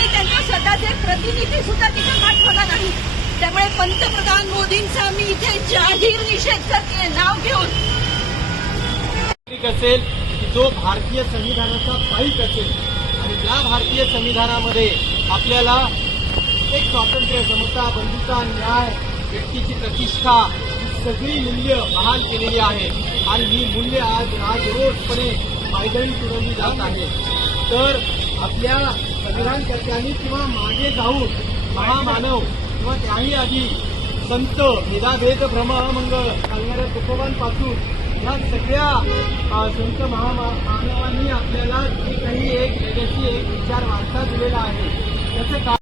त्यांनी त्यांच्या स्वतःचे प्रतिनिधी सुद्धा तिथे पाठवला नाही. त्यामुळे पंतप्रधान मोदींचा मी इथे जाहीर निषेध करते नाव घेऊन. असेल की जो भारतीय संविधानाचा पाईक असेल आणि या भारतीय संविधानामध्ये आपल्याला एक स्वातंत्र्य, समता, बंधुता, न्याय, व्यक्तीची प्रतिष्ठा ही सगळी मूल्य बहाल केलेली आहेत आणि ही मूल्य आज राजरोसपणे पायदळी तुडवली जात आहेत. तर आपल्या संविधानकर्त्यांनी किंवा मागे जाऊन महामानव किंवा त्याही आधी संत, भेदाभेद भ्रम मंगळ सांगणाऱ्या तुकोबांपासून या सगळ्या संत महामानवांनी आपल्याला जे काही एक लेगसी, एक विचार वारसा दिलेला आहे त्याचं